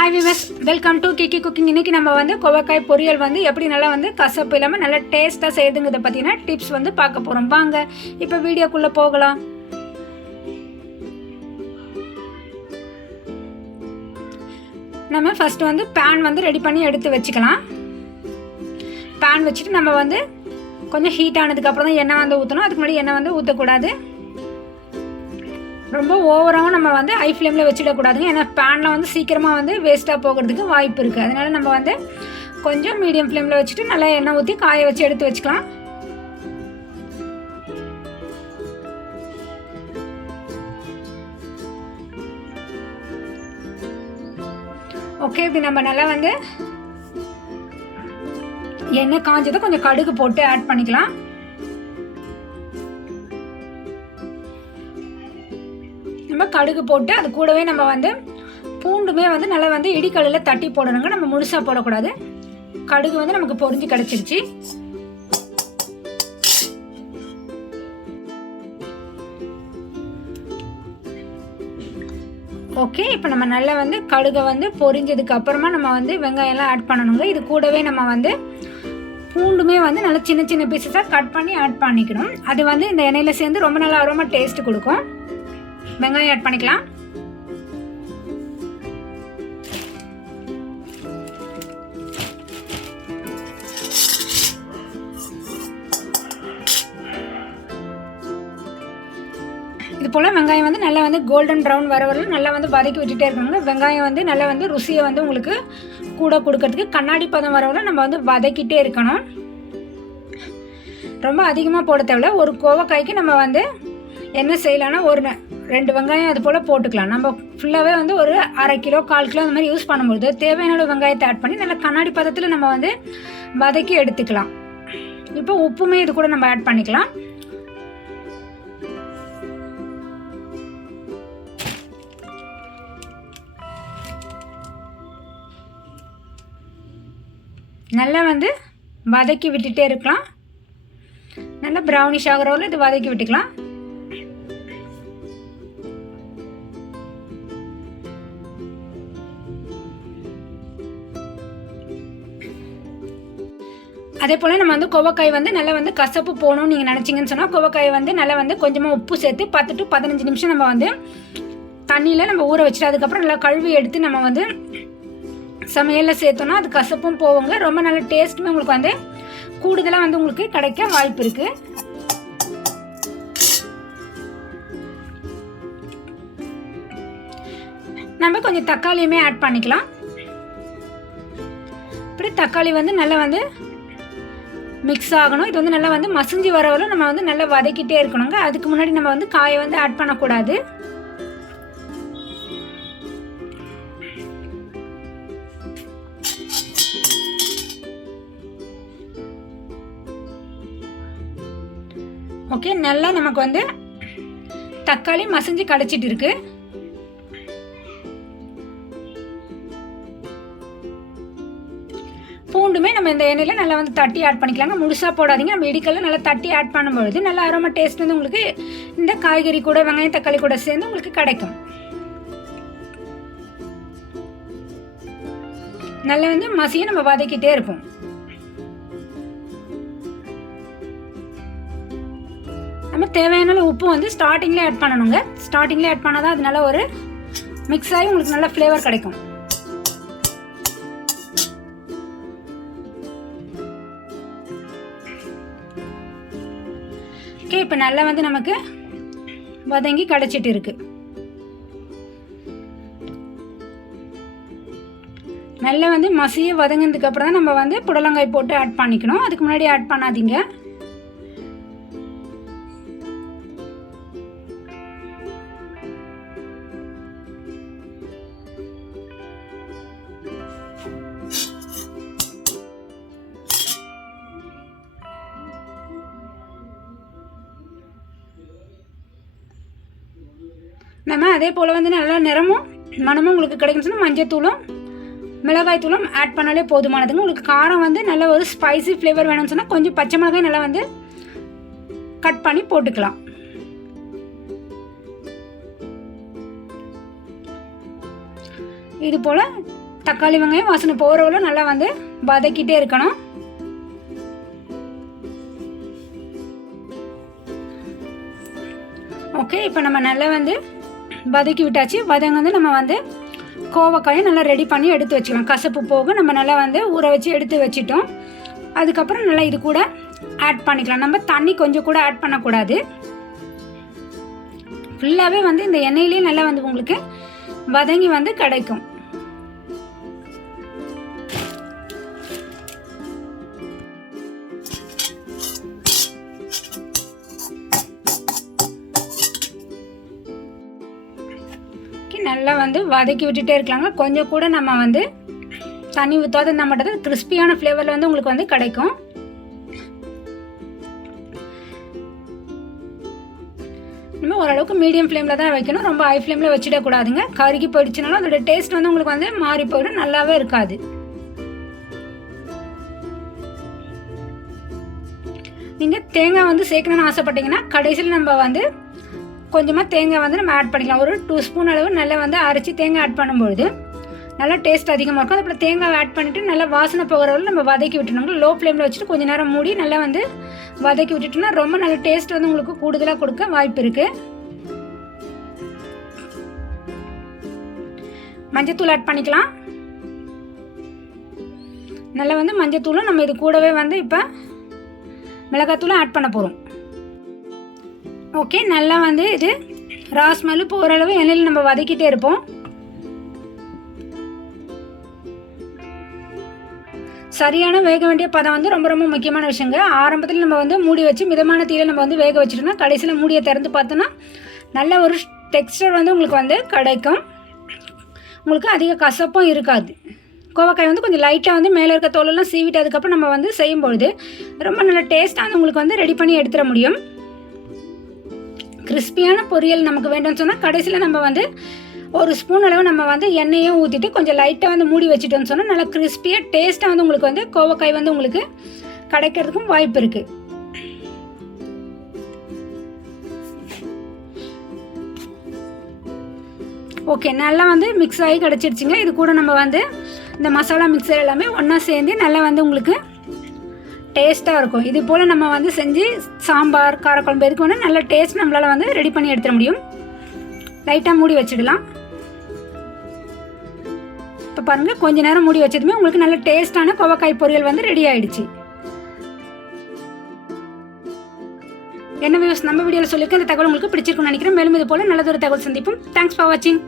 Hi viewers welcome to Kiki cooking இன்னைக்கு நம்ம வந்து கோவக்காய் பொரியல் வந்து எப்படி நல்லா வந்து கசப்பு இல்லாமல் நல்லா டேஸ்ட்டாக செய்யுதுங்கிறத பார்த்தீங்கன்னா டிப்ஸ் வந்து பார்க்க போகிறோம் வாங்க இப்போ வீடியோக்குள்ளே போகலாம். நம்ம ஃபஸ்ட்டு வந்து பேன் வந்து ரெடி பண்ணி எடுத்து வச்சுக்கலாம். பேன் வச்சுட்டு நம்ம வந்து கொஞ்சம் ஹீட் ஆனதுக்கப்புறம் தான் எண்ணெய் வந்து ஊற்றணும் அதுக்கு முன்னாடி எண்ணெய் வந்து ஊற்றக்கூடாது ரொம்ப ஓவராகவும் நம்ம வந்து ஹை ஃப்ளேமில் வச்சிடக்கூடாதுங்க. ஏன்னா பேனில் வந்து சீக்கிரமாக வந்து வேஸ்ட்டாக போகிறதுக்கு வாய்ப்பு இருக்குது அதனால் நம்ம வந்து கொஞ்சம் மீடியம் ஃப்ளேமில் வச்சுட்டு நல்லா எண்ணெய் ஊற்றி காய வச்சு எடுத்து வச்சுக்கலாம். ஓகே இப்படி நம்ம நல்லா வந்து எண்ணெய் காஞ்சதை கொஞ்சம் கடுகு போட்டு ஆட் பண்ணிக்கலாம். நம்ம கடுகு போட்டு அது கூடவே நம்ம வந்து பூண்டுமே வந்து நல்லா வந்து இடிக்கல்லில் தட்டி போடணுங்க. நம்ம முழுசாக போடக்கூடாது. கடுகு வந்து நமக்கு பொரிஞ்சு கிடச்சிருச்சு. ஓகே இப்போ நம்ம நல்லா வந்து கடுகை வந்து பொரிஞ்சதுக்கு அப்புறமா நம்ம வந்து வெங்காயம்லாம் ஆட் பண்ணணுங்க. இது கூடவே நம்ம வந்து பூண்டுமே வந்து நல்லா சின்ன சின்ன பீசஸாக கட் பண்ணி ஆட் பண்ணிக்கணும். அது வந்து இந்த எண்ணெயில் சேர்ந்து ரொம்ப நல்லா ரொம்ப டேஸ்ட் கொடுக்கும். வெங்காயம் ஆட் பண்ணிக்கலாம். இது போல் வெங்காயம் வந்து நல்லா வந்து கோல்டன் ப்ரௌன் வர வரல. நல்லா வந்து வதக்கி விட்டுட்டே இருக்கணுங்க. வெங்காயம் வந்து நல்லா வந்து ருசியை வந்து உங்களுக்கு கூட கொடுக்கறதுக்கு கண்ணாடி பதம் வர வரல. நம்ம வந்து வதக்கிட்டே இருக்கணும். ரொம்ப அதிகமாக போட தேவையில்ல. ஒரு கோவக்காய்க்கு நம்ம வந்து என்ன செய்யலான்னா ஒரு ந- ரெண்டு வெங்காயம் அது போல் போட்டுக்கலாம். நம்ம ஃபுல்லாகவே வந்து ஒரு அரை கிலோ கால் கிலோ அந்த மாதிரி யூஸ் பண்ணும்போது தேவையான அளவு வெங்காயத்தை ஆட் பண்ணி நல்லா கண்ணாடி பதத்தில் நம்ம வந்து வதக்கி எடுத்துக்கலாம். இப்போ உப்புமே இது கூட நம்ம ஆட் பண்ணிக்கலாம். நல்லா வந்து வதக்கி விட்டுட்டே இருக்கலாம். நல்லா ப்ரௌனிஷ் ஆகிற இது வதக்கி விட்டுக்கலாம். அதே போல் நம்ம வந்து கோவக்காய் வந்து நல்லா வந்து கசப்பு போகணும்னு நீங்கள் நினச்சிங்கன்னு சொன்னால் கோவக்காய் வந்து நல்லா வந்து கொஞ்சமாக உப்பு சேர்த்து பத்து டு பதினஞ்சு நிமிஷம் நம்ம வந்து தண்ணியில் நம்ம ஊற வச்சுட்டு அதுக்கப்புறம் நல்லா கழுவி எடுத்து நம்ம வந்து சமையலில் சேர்த்தோன்னா அது கசப்பும் போவோங்க ரொம்ப நல்ல டேஸ்ட்டுமே உங்களுக்கு வந்து கூடுதலாக வந்து உங்களுக்கு கிடைக்க வாய்ப்பு இருக்குது நம்ம கொஞ்சம் தக்காளியுமே ஆட் பண்ணிக்கலாம். இப்படி தக்காளி வந்து நல்லா வந்து மிக்ஸ் ஆகணும். இது வந்து நல்லா வந்து மசிஞ்சு வரவரும் நம்ம வந்து நல்லா வதக்கிட்டே இருக்கணுங்க. அதுக்கு முன்னாடி நம்ம வந்து காயை வந்து ஆட் பண்ணக்கூடாது. ஓகே நல்லா நமக்கு வந்து தக்காளி மசிஞ்சு கடைச்சிட்டு இருக்குது பூண்டுமே நம்ம இந்த எண்ணெயில் நல்லா வந்து தட்டி ஆட் பண்ணிக்கலாங்க. முழுசாக போடாதீங்க. நம்ம இடிக்கல்ல நல்லா தட்டி ஆட் பண்ணும்பொழுது நல்லா அரோமா டேஸ்ட் வந்து உங்களுக்கு இந்த காய்கறி கூட வெங்காயம் தக்காளி கூட சேர்ந்து உங்களுக்கு கிடைக்கும். நல்லா வந்து மசியை நம்ம வதக்கிட்டே இருப்போம். நம்ம தேவையான உப்பு வந்து ஸ்டார்டிங்லேயே ஆட் பண்ணணுங்க. ஸ்டார்டிங்லேயே ஆட் பண்ணால் தான் அது நல்லா ஒரு மிக்ஸ் ஆகி உங்களுக்கு நல்ல ஃப்ளேவர் கிடைக்கும். ஓகே இப்போ நல்லா வந்து நமக்கு வதங்கி கிடச்சிட்டு இருக்கு. நல்லா வந்து மசிய வதங்கினதுக்கப்புறம் தான் நம்ம வந்து புடலங்காய் போட்டு ஆட் பண்ணிக்கணும். அதுக்கு முன்னாடி ஆட் பண்ணாதீங்க. நம்ம அதே போல் வந்து நல்லா நிறமும் மனமும் உங்களுக்கு கிடைக்குன்னு சொன்னால் மஞ்சத்தூளும் மிளகாய் தூளும் ஆட் பண்ணாலே போதுமானதுங்க. உங்களுக்கு காரம் வந்து நல்ல ஒரு ஸ்பைசி ஃப்ளேவர் வேணும்னு சொன்னால் கொஞ்சம் பச்சை மிளகாய் நல்லா வந்து கட் பண்ணி போட்டுக்கலாம். இது போல் தக்காளி வெங்காயம் வாசனை போகிறவங்களும் நல்லா வந்து வதக்கிட்டே இருக்கணும். ஓகே இப்போ நம்ம நல்லா வந்து வதக்கி விட்டாச்சு. வதங்க வந்து நம்ம வந்து கோவக்காயை நல்லா ரெடி பண்ணி எடுத்து வச்சுக்கலாம். கசப்பு போக நம்ம நல்லா வந்து ஊற வச்சு எடுத்து வச்சிட்டோம். அதுக்கப்புறம் நல்லா இது கூட ஆட் பண்ணிக்கலாம். நம்ம தண்ணி கொஞ்சம் கூட ஆட் பண்ணக்கூடாது. ஃபுல்லாகவே வந்து இந்த எண்ணெயிலே நல்லா வந்து உங்களுக்கு வதங்கி வந்து கிடைக்கும். நல்லா வந்து வதக்கி விட்டுட்டே இருக்கலாங்க. கொஞ்சம் கூட நம்ம வந்து தண்ணி ஊற்றாத நம்ம மட்டும் கிறிஸ்பியான ஃப்ளேவரில் வந்து உங்களுக்கு வந்து கிடைக்கும். நம்ம ஓரளவுக்கு மீடியம் ஃப்ளேமில் தான் வைக்கணும். ரொம்ப ஹை ஃப்ளேமில் வச்சிடக்கூடாதுங்க. கருகி போயிடுச்சுனாலும் அதோட டேஸ்ட் வந்து உங்களுக்கு வந்து மாறி போயிடும். நல்லாவே இருக்காது. நீங்கள் தேங்காய் வந்து சேர்க்கணும்னு ஆசைப்பட்டீங்கன்னா கடைசியில் நம்ம வந்து கொஞ்சமாக தேங்காய் வந்து நம்ம ஆட் பண்ணிக்கலாம். ஒரு டூ ஸ்பூன் அளவு நல்லா வந்து அரைச்சி தேங்காய் ஆட் பண்ணும்பொழுது நல்லா டேஸ்ட் அதிகமாக இருக்கும். அதுக்கப்புறம் தேங்காய் ஆட் பண்ணிவிட்டு நல்லா வாசனை போகிற அளவு நம்ம வதக்கி விட்டுணுங்க லோ ஃப்ளேமில் வச்சுட்டு கொஞ்சம் நேரம் மூடி நல்லா வந்து வதக்கி விட்டுட்டோம்னா ரொம்ப நல்ல டேஸ்ட் வந்து உங்களுக்கு கூடுதலாக கொடுக்க வாய்ப்பு இருக்குது மஞ்சத்தூள் ஆட் பண்ணிக்கலாம். நல்லா வந்து மஞ்சத்தூளும் நம்ம இது கூடவே வந்து இப்போ மிளகாத்தூளும் ஆட் பண்ண போகிறோம் ஓகே நல்லா வந்து இது ராஸ்மல்லு இப்போ ஓரளவு எண்ணெயில் நம்ம வதக்கிட்டே இருப்போம். சரியான வேக வேண்டிய பதம் வந்து ரொம்ப ரொம்ப முக்கியமான விஷயங்க. ஆரம்பத்தில் நம்ம வந்து மூடி வச்சு மிதமான தீயில் நம்ம வந்து வேக வச்சுட்டோம்னா கடைசியில் மூடியை திறந்து பார்த்தோன்னா நல்ல ஒரு டெக்ஸ்டர் வந்து உங்களுக்கு வந்து கிடைக்கும். உங்களுக்கு அதிக கசப்பும் இருக்காது. கோவக்காய் வந்து கொஞ்சம் லைட்டாக வந்து மேலே இருக்க தோலெல்லாம் சீவிட்டு அதுக்கப்புறம் நம்ம வந்து செய்யும்பொழுது ரொம்ப நல்ல டேஸ்ட்டாக வந்து உங்களுக்கு வந்து ரெடி பண்ணி எடுத்துட முடியும். கிறிஸ்பியான பொரியல் நமக்கு வேண்டும்னு சொன்னால் கடைசியில் நம்ம வந்து ஒரு ஸ்பூன் அளவு நம்ம வந்து எண்ணெயும் ஊற்றிட்டு கொஞ்சம் லைட்டாக வந்து மூடி வச்சுட்டோம்னு சொன்னால் நல்லா கிறிஸ்பியாக டேஸ்ட்டாக வந்து உங்களுக்கு வந்து கோவக்காய் வந்து உங்களுக்கு கிடைக்கிறதுக்கும் வாய்ப்பு இருக்குது ஓகே நல்லா வந்து மிக்ஸ் ஆகி கிடச்சிருச்சிங்க இது கூட நம்ம வந்து இந்த மசாலா மிக்சர் எல்லாமே ஒன்றா சேர்ந்து நல்லா வந்து உங்களுக்கு டேஸ்ட்டாக இருக்கும். இது போல் நம்ம வந்து செஞ்சு சாம்பார் காரக்குழம்பு எதுக்கு வந்து நல்ல டேஸ்ட் நம்மளால் வந்து ரெடி பண்ணி எடுத்துட முடியும். லைட்டாக மூடி வச்சிடலாம். இப்போ பாருங்கள் கொஞ்ச நேரம் மூடி வச்சதுமே உங்களுக்கு நல்ல டேஸ்ட்டான கோவக்காய் பொரியல் வந்து ரெடி ஆகிடுச்சு என்ன வியூஸ் நம்ம வீடியோவில் சொல்லியிருக்க இந்த தகவல் உங்களுக்கு பிடிச்சிருக்கும்னு நினைக்கிறேன். மேலும் இது போல் நல்லதொரு தகவல் சந்திப்போம். தேங்க்ஸ் ஃபார் வாட்சிங்